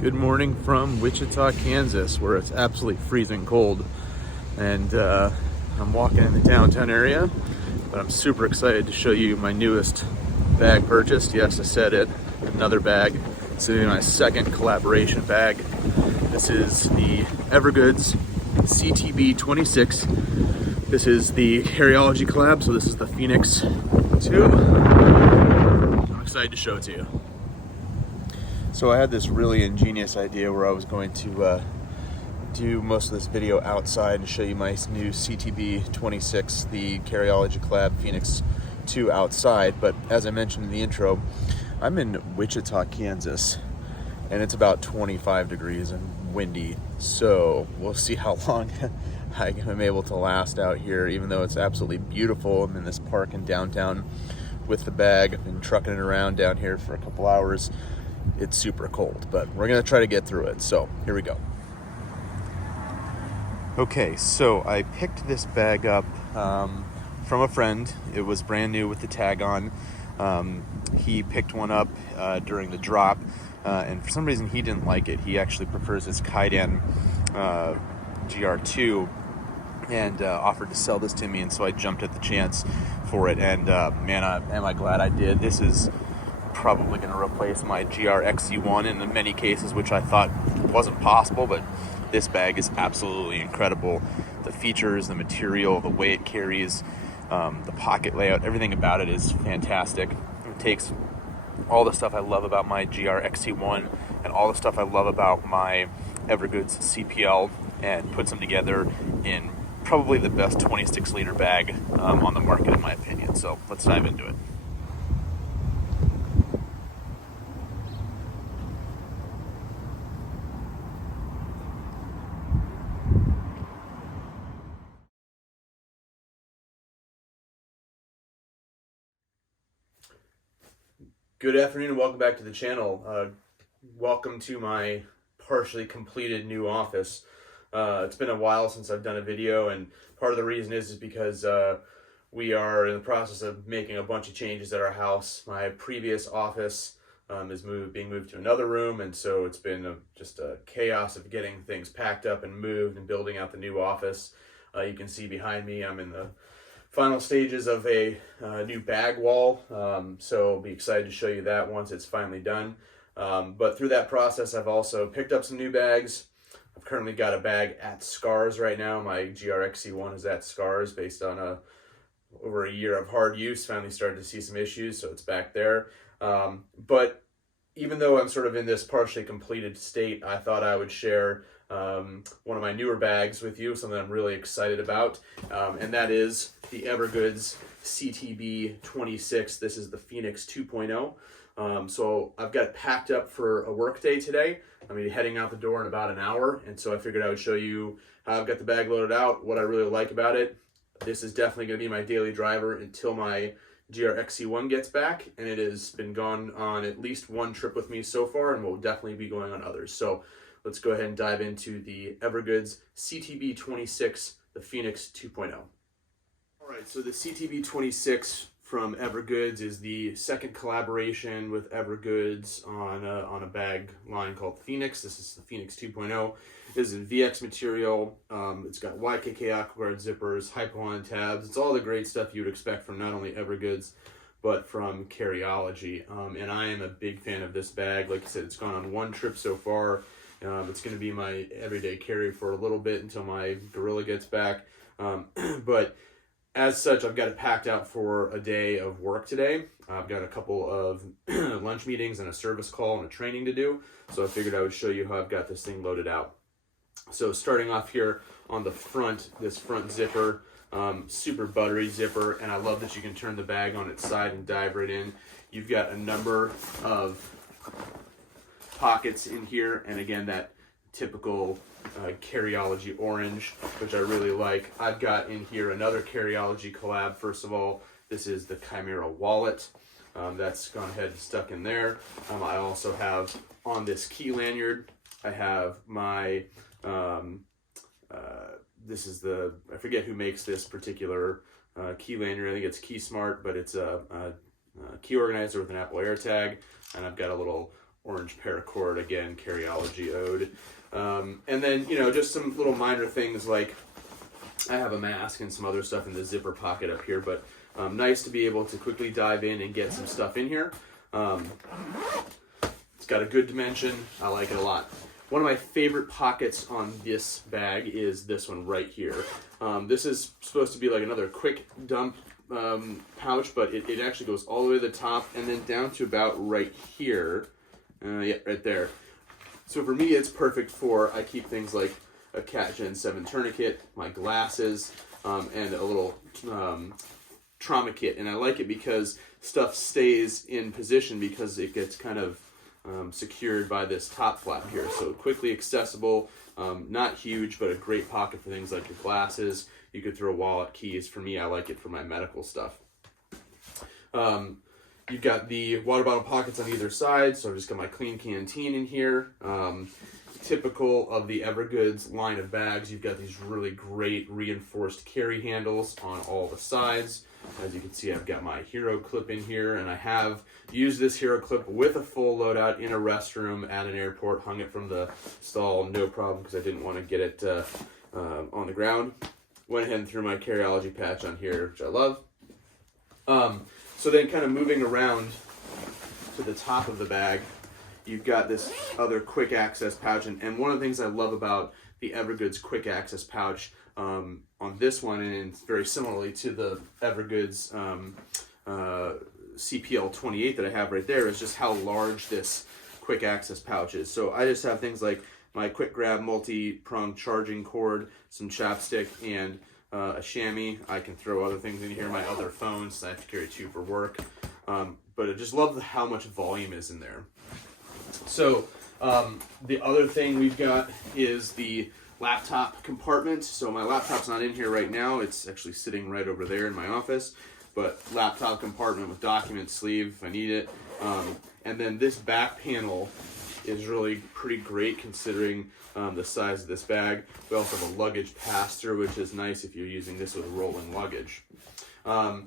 Good morning from Wichita, Kansas, where it's absolutely freezing cold. And I'm walking in the downtown area, but I'm super excited to show you my newest bag purchase. Yes, I said it, another bag. This is my second collaboration bag. This is the Evergoods CTB26. This is the Carryology collab, so this is the Phoenix 2. I'm excited to show it to you. So I had this really ingenious idea where I was going to do most of this video outside and show you my new CTB26, the Carryology collab Phoenix 2 outside. But as I mentioned in the intro, I'm in Wichita, Kansas, and it's about 25 degrees and windy. So we'll see how long I'm able to last out here, even though it's absolutely beautiful. I'm in this park in downtown with the bag. I've been trucking it around down here for a couple hours. It's super cold, but we're gonna try to get through it. So here we go. Okay, so I picked this bag up from a friend. It was brand new with the tag on. He picked one up during the drop, and for some reason he didn't like it. He actually prefers his Kaidan GR2, and offered to sell this to me, and so I jumped at the chance for it. And man, am I glad I did. This is probably going to replace my GR-XC1 in many cases, which I thought wasn't possible, but this bag is absolutely incredible. The features, the material, the way it carries, the pocket layout, everything about it is fantastic. It takes all the stuff I love about my GR-XC1 and all the stuff I love about my Evergoods CPL and puts them together in probably the best 26-liter bag on the market, in my opinion. So let's dive into it. Good afternoon and welcome back to the channel. Welcome to my partially completed new office. It's been a while since I've done a video, and part of the reason is because we are in the process of making a bunch of changes at our house. My previous office is being moved to another room, and so it's been just a chaos of getting things packed up and moved and building out the new office. You can see behind me I'm in the final stages of a new bag wall, so I'll be excited to show you that once it's finally done. But through that process, I've also picked up some new bags. I've currently got a bag at Scars right now. My GR-XC1 is at Scars based on over a year of hard use. Finally started to see some issues, so it's back there. But even though I'm sort of in this partially completed state, I thought I would share one of my newer bags with you, something I'm really excited about, and that is the Evergoods CTB26. This is the Phoenix 2.0. So I've got it packed up for a work day today. I'm going to be heading out the door in about an hour, and so I figured I would show you how I've got the bag loaded out, what I really like about it. This is definitely going to be my daily driver until my GR-XC1 gets back, and it has been gone on at least one trip with me so far, and will definitely be going on others. So let's go ahead and dive into the Evergoods CTB26, the Phoenix 2.0. All right, so the CTB26 from Evergoods is the second collaboration with Evergoods on a bag line called Phoenix. This is the Phoenix 2.0. This is in VX material. It's got YKK AquaGuard zippers, Hypo-On tabs. It's all the great stuff you would expect from not only Evergoods, but from Carryology. And I am a big fan of this bag. Like I said, it's gone on one trip so far. It's going to be my everyday carry for a little bit until my gorilla gets back. But as such, I've got it packed out for a day of work today. I've got a couple of lunch meetings and a service call and a training to do. So I figured I would show you how I've got this thing loaded out. So starting off here on the front, this front zipper, super buttery zipper, and I love that you can turn the bag on its side and dive right in. You've got a number of pockets in here, and again, that typical Carryology orange, which I really like. I've got in here another Carryology collab. First of all, this is the Chimera wallet. That's gone ahead and stuck in there. I also have on this key lanyard, I have my, this is I forget who makes this particular key lanyard. I think it's Key Smart, but it's a key organizer with an Apple AirTag. And I've got a little orange paracord, again, Carryology ode. And then, you know, just some little minor things like I have a mask and some other stuff in the zipper pocket up here, but nice to be able to quickly dive in and get some stuff in here. It's got a good dimension. I like it a lot. One of my favorite pockets on this bag is this one right here. This is supposed to be like another quick dump pouch, but it actually goes all the way to the top and then down to about right here. Yeah, right there. So for me, it's perfect for, I keep things like a Cat Gen 7 tourniquet, my glasses, and a little trauma kit. And I like it because stuff stays in position because it gets kind of secured by this top flap here. So quickly accessible, not huge, but a great pocket for things like your glasses. You could throw wallet, keys. For me, I like it for my medical stuff. You've got the water bottle pockets on either side, so I've just got my clean canteen in here. Typical of the Evergoods line of bags, you've got these really great reinforced carry handles on all the sides. As you can see, I've got my Hero clip in here, and I have used this Hero clip with a full loadout in a restroom at an airport, hung it from the stall, no problem, because I didn't want to get it on the ground. Went ahead and threw my Carryology patch on here, which I love. So then kind of moving around to the top of the bag, you've got this other quick access pouch. And one of the things I love about the Evergoods quick access pouch on this one, and it's very similarly to the Evergoods CPL28 that I have right there, is just how large this quick access pouch is. So I just have things like my quick grab multi-pronged charging cord, some chapstick, and a chamois. I can throw other things in here, my other phones. I have to carry two for work. But I just love how much volume is in there. So the other thing we've got is the laptop compartment. So my laptop's not in here right now. It's actually sitting right over there in my office. But laptop compartment with document sleeve if I need it. And then this back panel is really pretty great considering the size of this bag. We also have a luggage pass-through, which is nice if you're using this with rolling luggage. I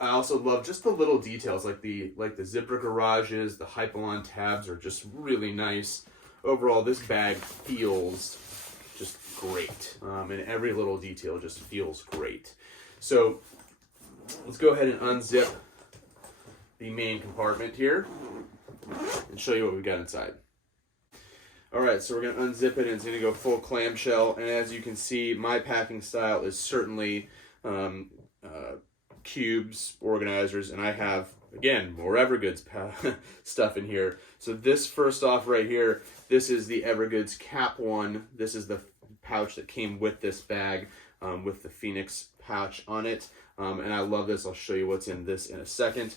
also love just the little details, like the zipper garages, the Hypalon tabs are just really nice. Overall, this bag feels just great, and every little detail just feels great. So let's go ahead and unzip the main compartment here and show you what we've got inside. All right, so we're going to unzip it, and it's going to go full clamshell. And as you can see, my packing style is certainly cubes, organizers, and I have, again, more Evergoods stuff in here. So this first off right here, this is the Evergoods Cap 1. This is the pouch that came with this bag with the Phoenix pouch on it. And I love this. I'll show you what's in this in a second.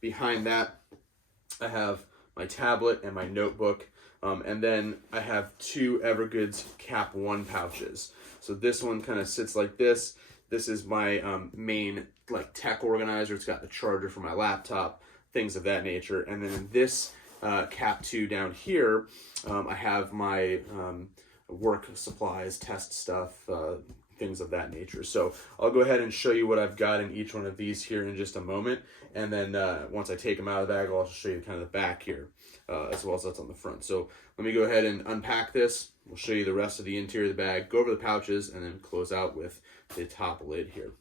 Behind that, I have my tablet and my notebook. And then I have two Evergoods Cap 1 pouches. So this one kind of sits like this. This is my main like tech organizer. It's got the charger for my laptop, things of that nature. And then in this Cap 2 down here, I have my work supplies, test stuff, things of that nature. So I'll go ahead and show you what I've got in each one of these here in just a moment. And then once I take them out of the bag, I'll also show you kind of the back here, as well as that's on the front. So let me go ahead and unpack this. We'll show you the rest of the interior of the bag, go over the pouches, and then close out with the top lid here.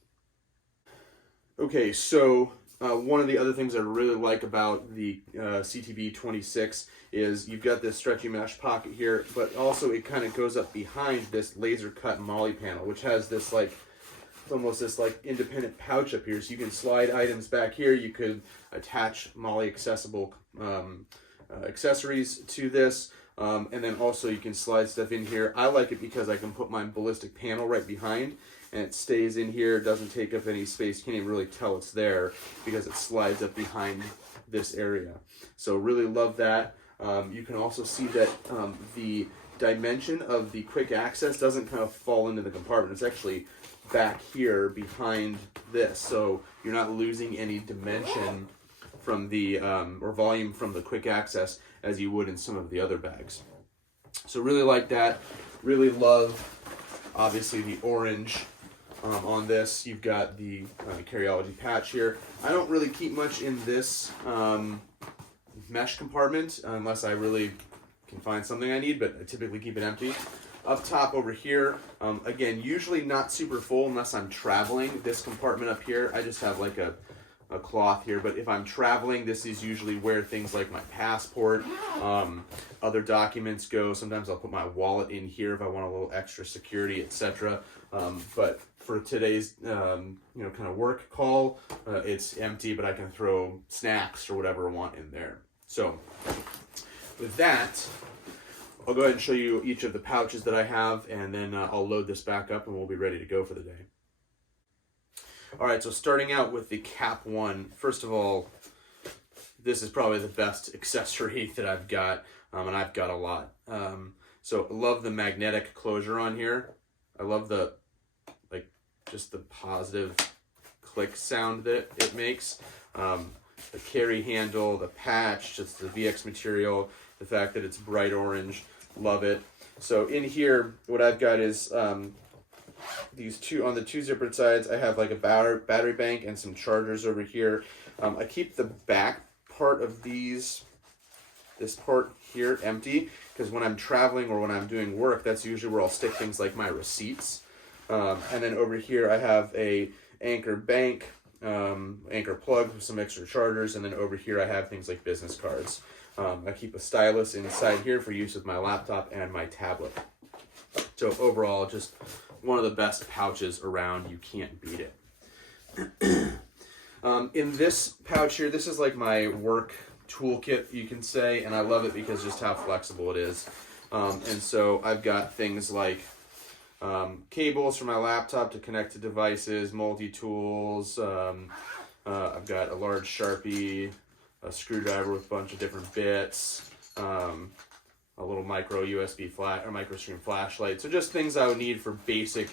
Okay, so one of the other things I really like about the CTB26 is you've got this stretchy mesh pocket here, but also it kind of goes up behind this laser cut MOLLE panel, which has this like, it's almost this like independent pouch up here. So you can slide items back here. You could attach MOLLE accessible accessories to this. And then also you can slide stuff in here. I like it because I can put my ballistic panel right behind and it stays in here. It doesn't take up any space. You can't even really tell it's there because it slides up behind this area. So really love that. You can also see that the dimension of the quick access doesn't kind of fall into the compartment. It's actually back here behind this. So you're not losing any dimension from the, or volume from the quick access as you would in some of the other bags. So really like that. Really love, obviously, the orange on this. You've got the Carryology patch here. I don't really keep much in this mesh compartment unless I really can find something I need, but I typically keep it empty. Up top over here, again, usually not super full unless I'm traveling. This compartment up here, I just have like a cloth here, but if I'm traveling, this is usually where things like my passport, other documents go. Sometimes I'll put my wallet in here if I want a little extra security, etc. But for today's kind of work call, it's empty, but I can throw snacks or whatever I want in there. So with that, I'll go ahead and show you each of the pouches that I have, and then I'll load this back up and we'll be ready to go for the day. All right, so starting out with the Cap 1, first of all, this is probably the best accessory that I've got, and I've got a lot. So I love the magnetic closure on here. I love the, just the positive click sound that it makes. The carry handle, the patch, just the VX material, the fact that it's bright orange, love it. So in here, what I've got is these two, on the two zippered sides, I have like a battery bank and some chargers over here. I keep the back part of this part here empty, because when I'm traveling or when I'm doing work, that's usually where I'll stick things like my receipts. And then over here I have a anchor bank, anchor plug with some extra chargers, and then over here I have things like business cards. I keep a stylus inside here for use with my laptop and my tablet. So overall, just one of the best pouches around. You can't beat it. In this pouch here, this is like my work toolkit, you can say, and I love it because just how flexible it is. And so I've got things like cables for my laptop to connect to devices, multi-tools. I've got a large Sharpie, a screwdriver with a bunch of different bits, a little micro USB flash or micro-stream flashlight. So just things I would need for basic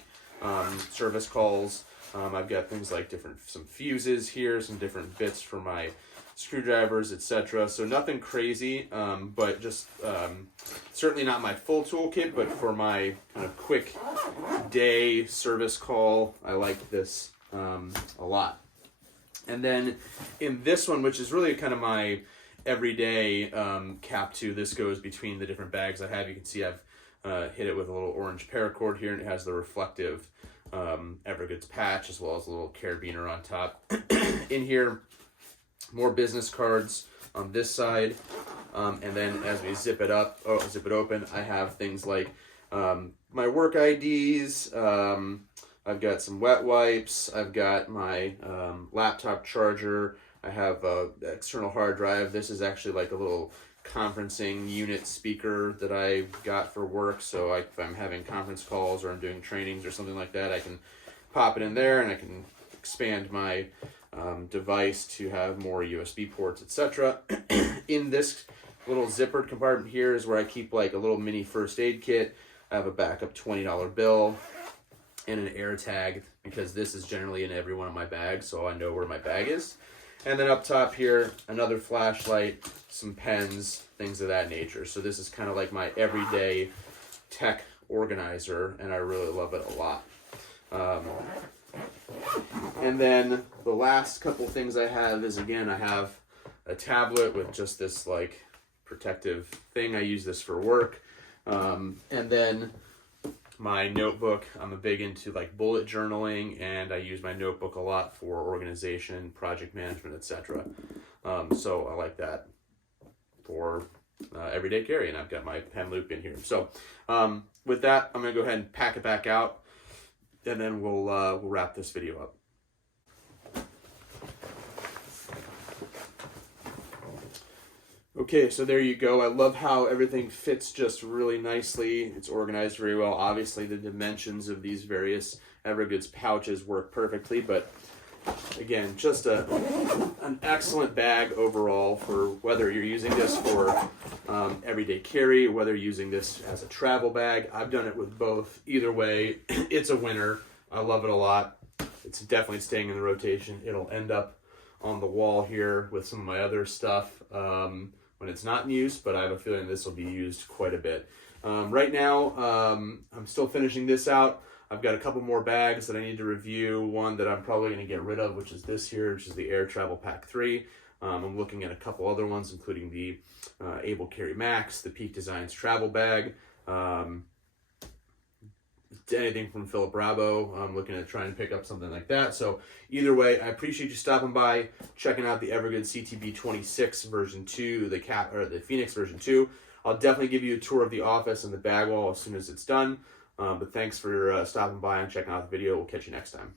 service calls. I've got things like some fuses here, some different bits for my screwdrivers, etc. So nothing crazy, but just certainly not my full toolkit, but for my kind of quick day service call, I like this a lot. And then in this one, which is really kind of my everyday Cap 2, this goes between the different bags I have. You can see I've hit it with a little orange paracord here, and it has the reflective Evergoods patch as well as a little carabiner on top. In here, more business cards on this side, and then as we zip it open, I have things like my work IDs. I've got some wet wipes. I've got my laptop charger. I have an external hard drive. This is actually like a little conferencing unit speaker that I got for work. So if I'm having conference calls or I'm doing trainings or something like that, I can pop it in there and I can expand my device to have more USB ports, etc. In this little zippered compartment here is where I keep like a little mini first aid kit. I have a backup $20 bill and an air tag, because this is generally in every one of my bags, so I know where my bag is. And then up top here, another flashlight, some pens, things of that nature. So this is kind of like my everyday tech organizer, and I really love it a lot. And then the last couple things I have is, again, I have a tablet with just this like protective thing. I use this for work. And then my notebook. I'm a big into like bullet journaling, and I use my notebook a lot for organization, project management, etc. So I like that for everyday carry, and I've got my pen loop in here. So with that, I'm gonna go ahead and pack it back out, and then we'll wrap this video up. Okay, so there you go. I love how everything fits just really nicely. It's organized very well. Obviously, the dimensions of these various Evergoods pouches work perfectly, but again, just an excellent bag overall for whether you're using this for everyday carry, whether you're using this as a travel bag. I've done it with both. Either way, it's a winner. I love it a lot. It's definitely staying in the rotation. It'll end up on the wall here with some of my other stuff when it's not in use, but I have a feeling this will be used quite a bit. Right now, I'm still finishing this out. I've got a couple more bags that I need to review. One that I'm probably going to get rid of, which is this here, which is the Air Travel Pack 3. I'm looking at a couple other ones, including the Able Carry Max, the Peak Designs travel bag, anything from Philip Bravo. I'm looking at trying to pick up something like that. So either way, I appreciate you stopping by, checking out the Evergoods CTB26 version 2, the Phoenix version 2. I'll definitely give you a tour of the office and the bag wall as soon as it's done. But thanks for stopping by and checking out the video. We'll catch you next time.